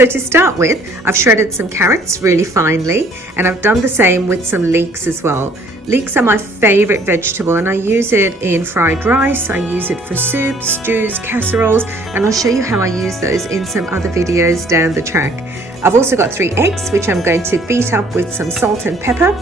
So to start with, I've shredded some carrots really finely, and I've done the same with some leeks as well. Leeks are my favorite vegetable, and I use it in fried rice, I use it for soups, stews, casseroles, and I'll show you how I use those in some other videos down the track. I've also got 3 eggs, which I'm going to beat up with some salt and pepper.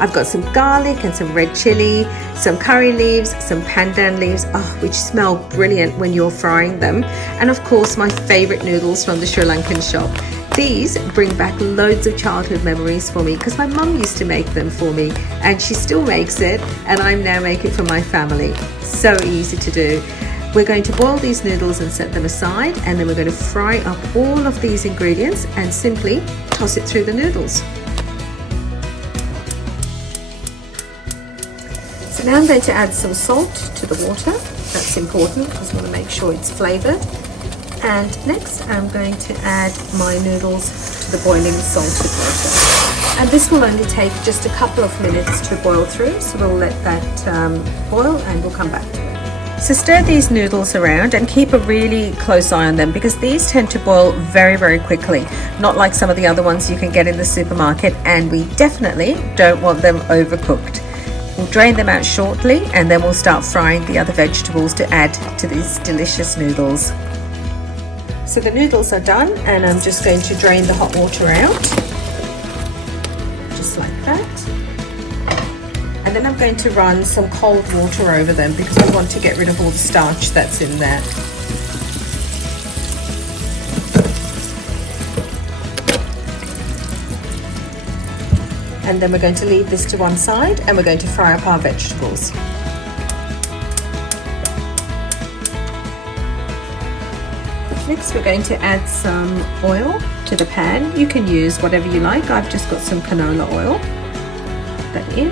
I've got some garlic and some red chili, some curry leaves, some pandan leaves, which smell brilliant when you're frying them. And of course, my favorite noodles from the Sri Lankan shop. These bring back loads of childhood memories for me because my mum used to make them for me, and she still makes it, and I'm now making it for my family. So easy to do. We're going to boil these noodles and set them aside, and then we're going to fry up all of these ingredients and simply toss it through the noodles. So now I'm going to add some salt to the water. That's important because I want to make sure it's flavoured. And next I'm going to add my noodles to the boiling salted water. And this will only take just a couple of minutes to boil through, so we'll let that boil and we'll come back to it. So stir these noodles around and keep a really close eye on them because these tend to boil very, very quickly. Not like some of the other ones you can get in the supermarket, and we definitely don't want them overcooked. We'll drain them out shortly, and then we'll start frying the other vegetables to add to these delicious noodles. So the noodles are done, and I'm just going to drain the hot water out, just like that. And then I'm going to run some cold water over them because I want to get rid of all the starch that's in there. And then we're going to leave this to one side, and we're going to fry up our vegetables. Next we're going to add some oil to the pan. You can use whatever you like. I've just got some canola oil. Put that in.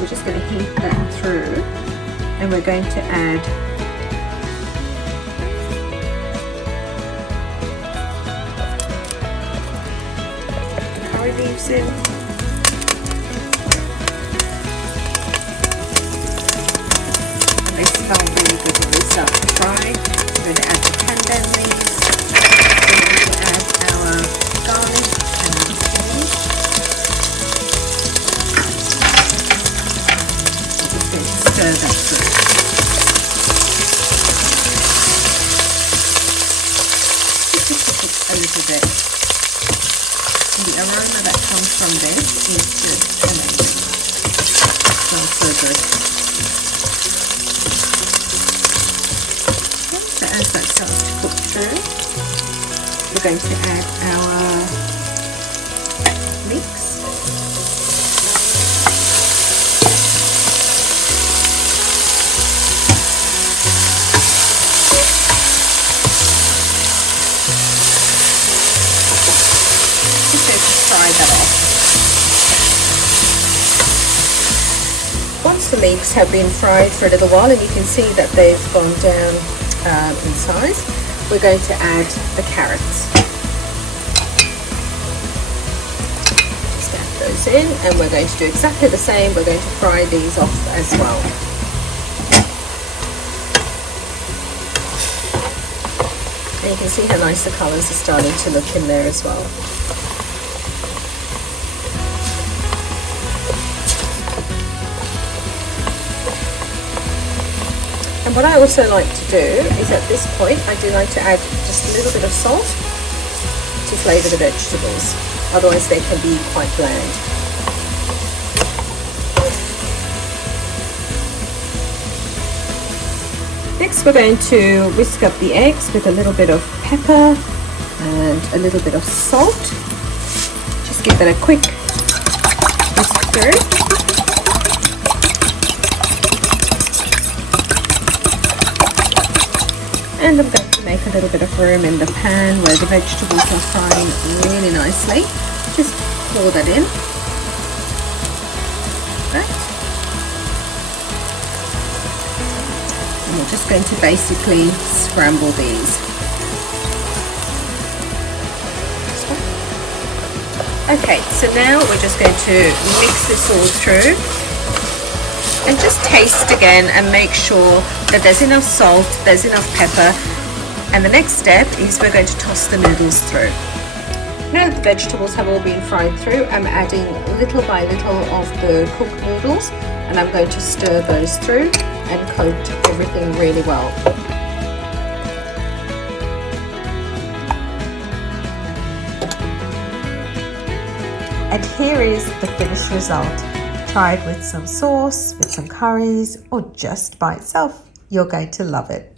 We're just going to heat that through, and we're going to add leaves in. They smell really good when they start to fry. We're going to add the pandan leaves. We're going to add our garlic and our chili. We're just going to stir that through. Just a little bit. The aroma that comes from this is just amazing. It smells so good. Okay, so as that starts to cook through, we're going to add our leeks. Fry that off. Once the leeks have been fried for a little while, and you can see that they've gone down in size, we're going to add the carrots. Just add those in, and we're going to do exactly the same. We're going to fry these off as well. And you can see how nice the colours are starting to look in there as well. And what I also like to do is at this point, I do like to add just a little bit of salt to flavour the vegetables. Otherwise they can be quite bland. Next we're going to whisk up the eggs with a little bit of pepper and a little bit of salt. Just give that a quick whisk through. And I'm going to make a little bit of room in the pan where the vegetables are frying really nicely. Just pour that in. Right. And we're just going to basically scramble these. Okay, so now we're just going to mix this all through. And just taste again and make sure that there's enough salt, there's enough pepper, And the next step is we're going to toss the noodles through. Now that the vegetables have all been fried through, I'm adding little by little of the cooked noodles, and I'm going to stir those through and coat everything really well. And here is the finished result. Try it with some sauce, with some curries, or just by itself. You're going to love it.